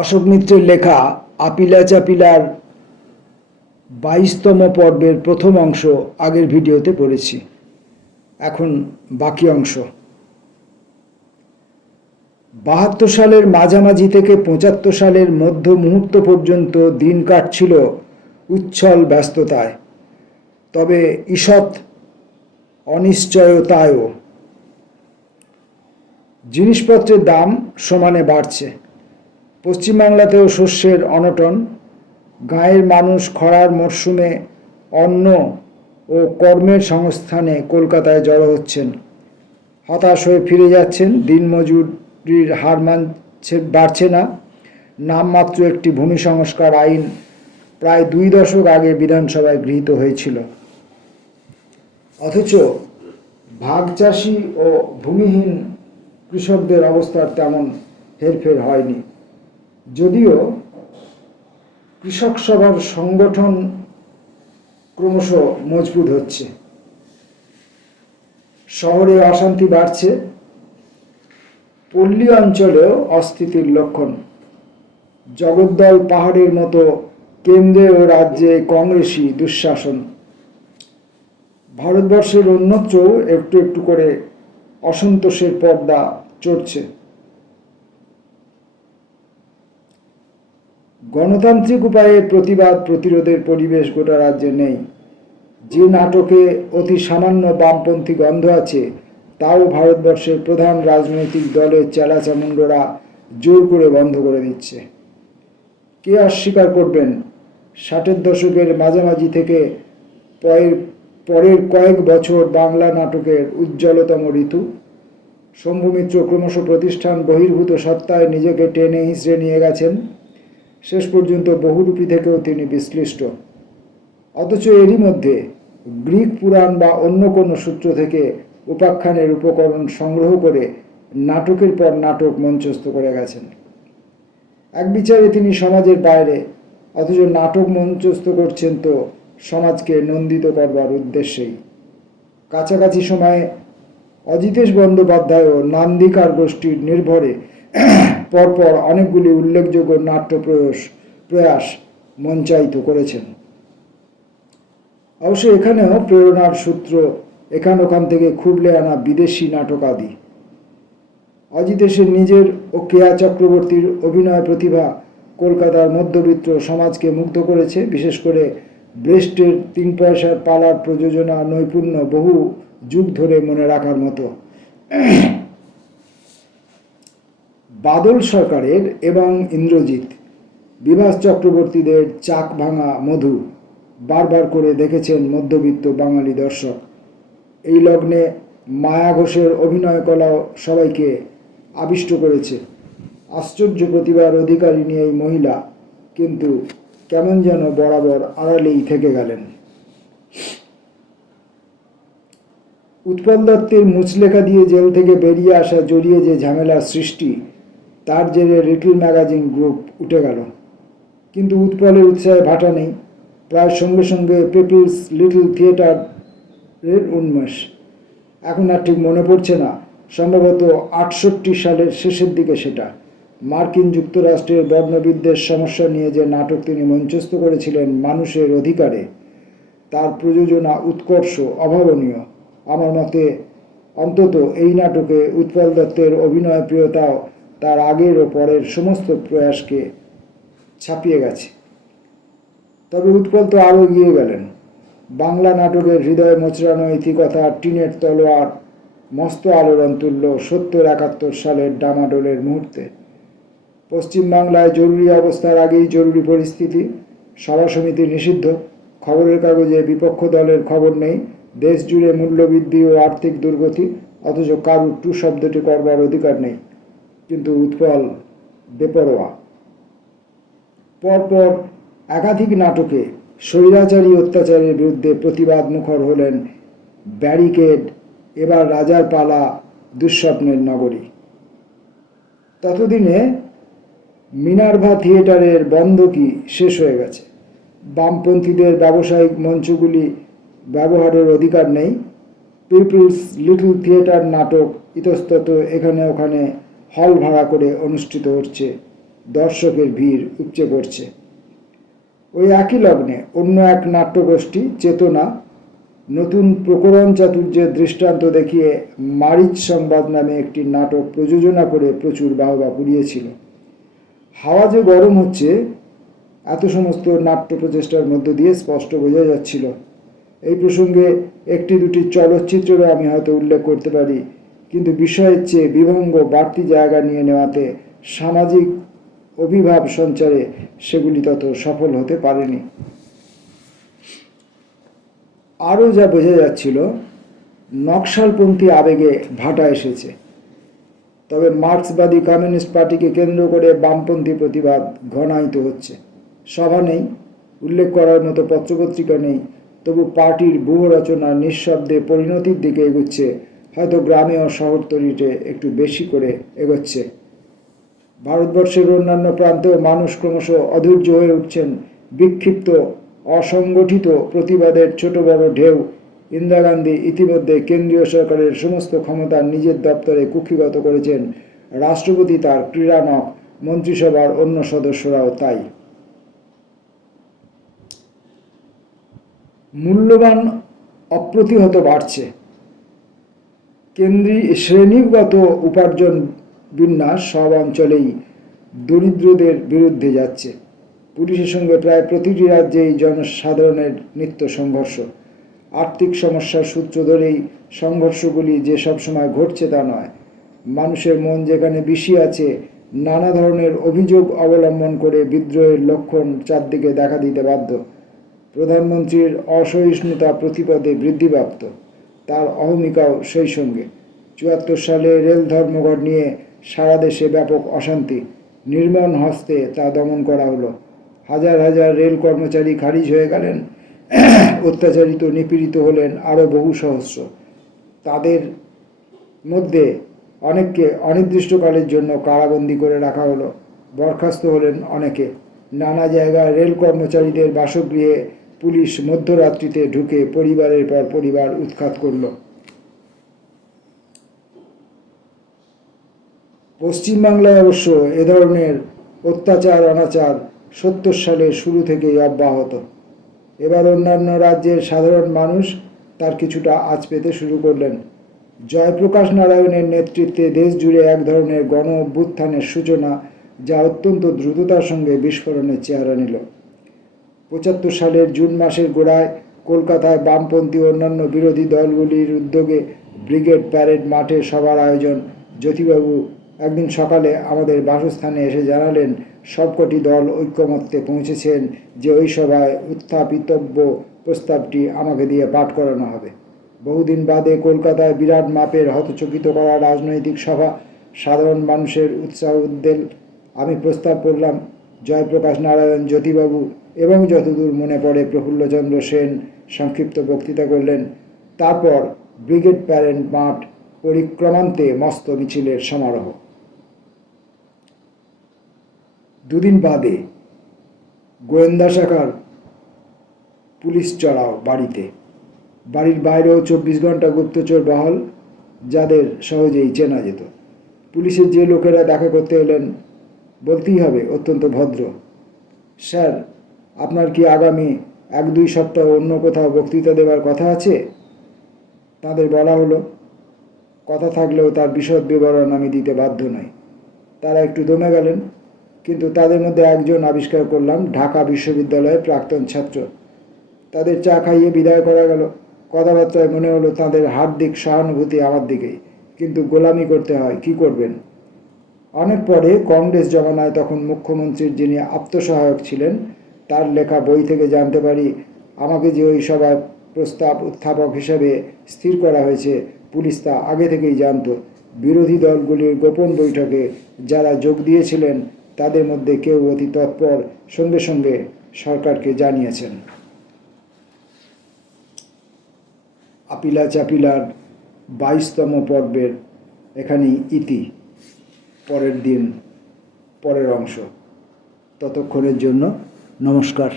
অশোক মিত্রের লেখা আপিলা চাপিলার 22তম পর্বের প্রথম অংশ আগের ভিডিওতে পড়েছি। এখন বাকি অংশ। 72 সালের মাঝামাঝি থেকে 75 সালের মধ্য মুহূর্ত পর্যন্ত দিন কাটছিল উচ্ছল ব্যস্ততায়, তবে ঈষৎ অনিশ্চয়তায়ও। জিনিসপত্রের দাম সমানে বাড়ছে। পশ্চিমবাংলাতেও শস্যের অনটন। গাঁয়ের মানুষ খরার মরশুমে অন্ন ও কর্মের সংস্থানে কলকাতায় জড়ো হচ্ছেন। হতাশ হয়ে ফিরে যাচ্ছেন। দিনমজুরির হার বাড়ছে না। নামমাত্র একটি ভূমি সংস্কার আইন প্রায় 2 দশক আগে বিধানসভায় গৃহীত হয়েছিল, অথচ ভাগচাষী ও ভূমিহীন কৃষকদের অবস্থার তেমন হেরফের হয়নি। যদিও কৃষক সভার সংগঠন ক্রমশ মজবুত হচ্ছে। শহরে অশান্তি বাড়ছে, পল্লী অঞ্চলেও অস্থিতির লক্ষণ। জগদ্দল পাহাড়ের মতো কেন্দ্রে ও রাজ্যে কংগ্রেসি দুঃশাসন। ভারতবর্ষের অন্যত্র একটু একটু করে অসন্তোষের পর্দা চড়ছে। গণতান্ত্রিক উপায়ে প্রতিবাদ প্রতিরোধের পরিবেশ গোটা রাজ্যে নেই। যে নাটকে অতি সামান্য বামপন্থী গন্ধ আছে, তাও ভারতবর্ষের প্রধান রাজনৈতিক দলের চেলাচামুন্ডরা জোর করে বন্ধ করে দিচ্ছে। কে অস্বীকার করবেন 60-এর দশকের মাঝামাঝি থেকে পরের কয়েক বছর বাংলা নাটকের উজ্জ্বলতম ঋতু? শম্ভু মিত্র ক্রমশ প্রতিষ্ঠান বহির্ভূত সত্তায় নিজেকে টেনে হিঁচড়ে নিয়ে গেছেন। শেষ পর্যন্ত বহুরূপী থেকেও তিনি বিশ্লিষ্ট। অথচ এরই মধ্যে গ্রিক পুরাণ বা অন্য কোনো সূত্র থেকে উপাখ্যানের উপকরণ সংগ্রহ করে নাটকের পর নাটক মঞ্চস্থ করে গেছেন। এক বিচারে তিনি সমাজের বাইরে, অথচ নাটক মঞ্চস্থ করছেন তো সমাজকে নন্দিত করবার উদ্দেশ্যেই। কাছাকাছি সময়ে অজিতেশ বন্দ্যোপাধ্যায়ও নান্দিকার গোষ্ঠীর নির্ভরে পরপর অনেকগুলি উল্লেখযোগ্য নাট্য প্রয়াস মঞ্চায়িত করেছেন। অবশ্য এখানেও প্রেরণার সূত্র এখান ওখান থেকে খুবলে আনা বিদেশি নাটক আদি। অজিতেশের নিজের ও কেয়া চক্রবর্তীর অভিনয় প্রতিভা কলকাতার মধ্যবিত্ত সমাজকে মুগ্ধ করেছে। বিশেষ করে ব্রেস্টের 3 পয়সার পালার প্রযোজনা নৈপুণ্য বহু যুগ ধরে মনে রাখার মতো। বাদল সরকারের এবং ইন্দ্রজিৎ, বিভাস চক্রবর্তীদের চাক ভাঙা মধু বারবার করে দেখেছেন মধ্যবিত্ত বাঙালি দর্শক। এই লগ্নে মায়া ঘোষের অভিনয় কলাও সবাইকে আবিষ্ট করেছে। আশ্চর্য প্রতিভার অধিকারিণী এই মহিলা কিন্তু কেমন যেন বরাবর আড়ালেই থেকে গেলেন। উৎপল দত্তের মুচলেখা দিয়ে জেল থেকে বেরিয়ে আসা জড়িয়ে যে ঝামেলার সৃষ্টি, তার জেরে লিটল ম্যাগাজিন গ্রুপ উঠে গেল। কিন্তু উৎপলের উৎসাহে ভাটা নেই। প্রায় সঙ্গে সঙ্গে পিপলস লিটল থিয়েটারের উন্মেষ। এখন আর ঠিক মনে পড়ছে না, সম্ভবত 68 সালের শেষের দিকে সেটা। মার্কিন যুক্তরাষ্ট্রের বর্ণবিদ্বেষ সমস্যা নিয়ে যে নাটক তিনি মঞ্চস্থ করেছিলেন মানুষের অধিকারে, তার প্রযোজনা উৎকর্ষ অভাবনীয়। আমার মতে অন্তত এই নাটকে উৎপল দত্তের অভিনয় প্রিয়তাও তার আগের ও পরের সমস্ত প্রয়াসকে ছাপিয়ে গেছে। তবে উৎপল তো আরও এগিয়ে গেলেন। বাংলা নাটকের হৃদয় মোচড়ানো ইতিকথা টিনের তলোয়ার মস্ত আলোড়ন তুলল 70-71 সালের ডামাডোলের মুহূর্তে। পশ্চিমবাংলায় জরুরি অবস্থার আগেই জরুরি পরিস্থিতি। সভা সমিতি নিষিদ্ধ। খবরের কাগজে বিপক্ষ দলের খবর নেই। দেশ জুড়ে মূল্যবৃদ্ধি ও আর্থিক দুর্গতি, অথচ কারুর টু শব্দটি করবার অধিকার নেই। কিন্তু উৎপল বেপরোয়া। পরপর একাধিক নাটকে স্বৈরাচারী অত্যাচারের বিরুদ্ধে প্রতিবাদ মুখর হলেন ব্যারিকেড, এবার রাজার পালা, দুঃস্বপ্নের নগরী। ততদিনে মিনার্ভা থিয়েটারের বন্ধকি শেষ হয়ে গেছে। বামপন্থীদের ব্যবসায়িক মঞ্চগুলি ব্যবহারের অধিকার নেই। পিপলস লিটল থিয়েটার নাটক ইতস্তত এখানে ওখানে হল ভাড়া করে অনুষ্ঠিত হচ্ছে দর্শকের ভিড় উপচে পড়ছে। ওই একই লগ্নে অন্য এক নাট্যগোষ্ঠী চেতনা নতুন প্রকরণ চাতুর্যের দৃষ্টান্ত দেখিয়ে মারিচ সংবাদ নামে একটি নাটক প্রযোজনা করে প্রচুর বাহবা কুড়িয়েছিল। হাওয়া যে গরম হচ্ছে এত সমস্ত নাট্য প্রচেষ্টার মধ্য দিয়ে স্পষ্ট বোঝা যাচ্ছিল। এই প্রসঙ্গে একটি দুটি চলচ্চিত্রেরও আমি হয়তো উল্লেখ করতে পারি, কিন্তু বিষয়ের চেয়ে বিভঙ্গ বাড়তি জায়গা নিয়ে নেওয়াতে সামাজিক অভিভাব সঞ্চারে সেগুলি তত সফল হতে পারেনি। আরও যা বোঝা যাচ্ছিল, নকশালপন্থী আবেগে ভাটা এসেছে। তবে মার্ক্সবাদী কমিউনিস্ট পার্টিকে কেন্দ্র করে বামপন্থী প্রতিবাদ ঘনায়িত হচ্ছে। সভা নেই, উল্লেখ করার মতো পত্রপত্রিকা নেই, তবু পার্টির ব্যূহ রচনা নিঃশব্দে পরিণতির দিকে এগোচ্ছে, হয়তো গ্রামে ও শহরতলিতে একটু বেশি করে এগোচ্ছে। ভারতবর্ষের অন্যান্য প্রান্তেও মানুষ ক্রমশ অধৈর্য হয়ে উঠছেন। বিক্ষিপ্ত অসংগঠিত প্রতিবাদের ছোট বড় ঢেউ। ইন্দিরা গান্ধী ইতিমধ্যে কেন্দ্রীয় সরকারের সমস্ত ক্ষমতা নিজের দপ্তরে কুক্ষিগত করেছেন। রাষ্ট্রপতি তার ক্রীড়ানক, মন্ত্রিসভার অন্য সদস্যরাও তাই। মূল্যবান অপ্রতিহত বাড়ছে। শ্রেণীগত উপার্জন বিন্যাস সব অঞ্চলেই দরিদ্রদের বিরুদ্ধে যাচ্ছে। পুলিশের সঙ্গে প্রায় প্রতিটি রাজ্যেই জনসাধারণের নিত্য সংঘর্ষ। আর্থিক সমস্যার সূত্র ধরেই সংঘর্ষগুলি যে সব সময় ঘটছে তা নয়। মানুষের মন যেখানে বিষি আছে, নানা ধরনের অভিযোগ অবলম্বন করে বিদ্রোহের লক্ষণ চারদিকে দেখা দিতে বাধ্য। প্রধানমন্ত্রীর অসহিষ্ণুতা প্রতিপদে বৃদ্ধিপ্রাপ্ত, তার অহমিকাও সেই সঙ্গে। ৭৪ সালে রেল ধর্মঘট নিয়ে সারা দেশে ব্যাপক অশান্তি। নির্মম হস্তে তা দমন করা হলো। হাজার হাজার রেল কর্মচারী খারিজ হয়ে গেলেন, অত্যাচারিত নিপীড়িত হলেন আরও বহু সহস্র। তাদের মধ্যে অনেককে অনির্দিষ্টকালের জন্য কারাবন্দি করে রাখা হলো, বরখাস্ত হলেন অনেকে। নানা জায়গায় রেল কর্মচারীদের বাসগৃহে পুলিশ মধ্যরাত্রিতে ঢুকে পরিবারের পর পরিবার উৎখাত করল। পশ্চিমবাংলায় অবশ্য এ ধরনের অত্যাচার অনাচার ৭০ সালের শুরু থেকেই অব্যাহত। এবার অন্যান্য রাজ্যের সাধারণ মানুষ তার কিছুটা আঁচ পেতে শুরু করলেন। জয়প্রকাশ নারায়ণের নেতৃত্বে দেশ জুড়ে এক ধরনের গণ অভ্যুত্থানের সূচনা, যা অত্যন্ত দ্রুততার সঙ্গে বিস্ফোরণের চেহারা নিল। ৭৫ সালের জুন মাসের গোড়ায় কলকাতায় বামপন্থী অন্যান্য বিরোধী দলগুলির উদ্যোগে ব্রিগেড প্যারেড মাঠে সভার আয়োজন। জ্যোতিবাবু একদিন সকালে আমাদের বাসস্থানে এসে জানালেন, সবকটি দল ঐক্যমত্যে পৌঁছেছেন যে ওই সভায় উত্থাপিতব্য প্রস্তাবটি আমাকে দিয়ে পাঠ করানো হবে। বহুদিন বাদে কলকাতায় বিরাট মাপের হতচকিত করা রাজনৈতিক সভা, সাধারণ মানুষের উৎসাহ উদ্বেল। আমি প্রস্তাব করলাম। জয়প্রকাশ নারায়ণ, জ্যোতিবাবু এবং যতদূর মনে পড়ে প্রফুল্লচন্দ্র সেন সংক্ষিপ্ত বক্তৃতা করলেন। তারপর ব্রিগেড প্যারেড মাঠ পরিক্রমান্তে মস্ত মিছিলের সমারোহ। দুদিন বাদে গোয়েন্দা শাখার পুলিশ চড়াও বাড়িতে। বাড়ির বাইরেও ২৪ ঘন্টা গুপ্তচর বহাল, যাদের সহজেই চেনা যেত। পুলিশের যে লোকেরা দেখা করতে এলেন, বলতেই হবে অত্যন্ত ভদ্র। স্যার, আপনার কি আগামী ১-২ সপ্তাহ অন্য কোথাও বক্তৃতা দেওয়ার কথা আছে? তাদের বলা হলো। কথা থাকলেও তার বিশদ বিবরণ আমি দিতে বাধ্য নই। তারা একটু দমে গেলেন, কিন্তু তাদের মধ্যে একজন আবিষ্কার করলাম ঢাকা বিশ্ববিদ্যালয়ের প্রাক্তন ছাত্র। তাদের চা খাইয়ে বিদায় করা গেল। কথাবার্তায় মনে হলো তাদের হার্দিক সহানুভূতি আমার দিকেই, কিন্তু গোলামি করতে হয়, কি করবেন। অনেক পরে কংগ্রেস জমানায় তখন মুখ্যমন্ত্রীর যিনি আত্মসহায়ক ছিলেন, তার লেখা বই থেকে জানতে পারি, আমাকে যে ওই সভায় প্রস্তাব উত্থাপক হিসেবে স্থির করা হয়েছে, পুলিশ তা আগে থেকেই জানত। বিরোধী দলগুলির গোপন বৈঠকে যারা যোগ দিয়েছিলেন, তাদের মধ্যে কেউ অতি তৎপর সঙ্গে সঙ্গে সরকারকে জানিয়েছেন। আপিলা চাপিলার ২২তম পর্বের এখানেই ইতি। পরের দিন পরের অংশ। ততক্ষণের জন্য নমস্কার।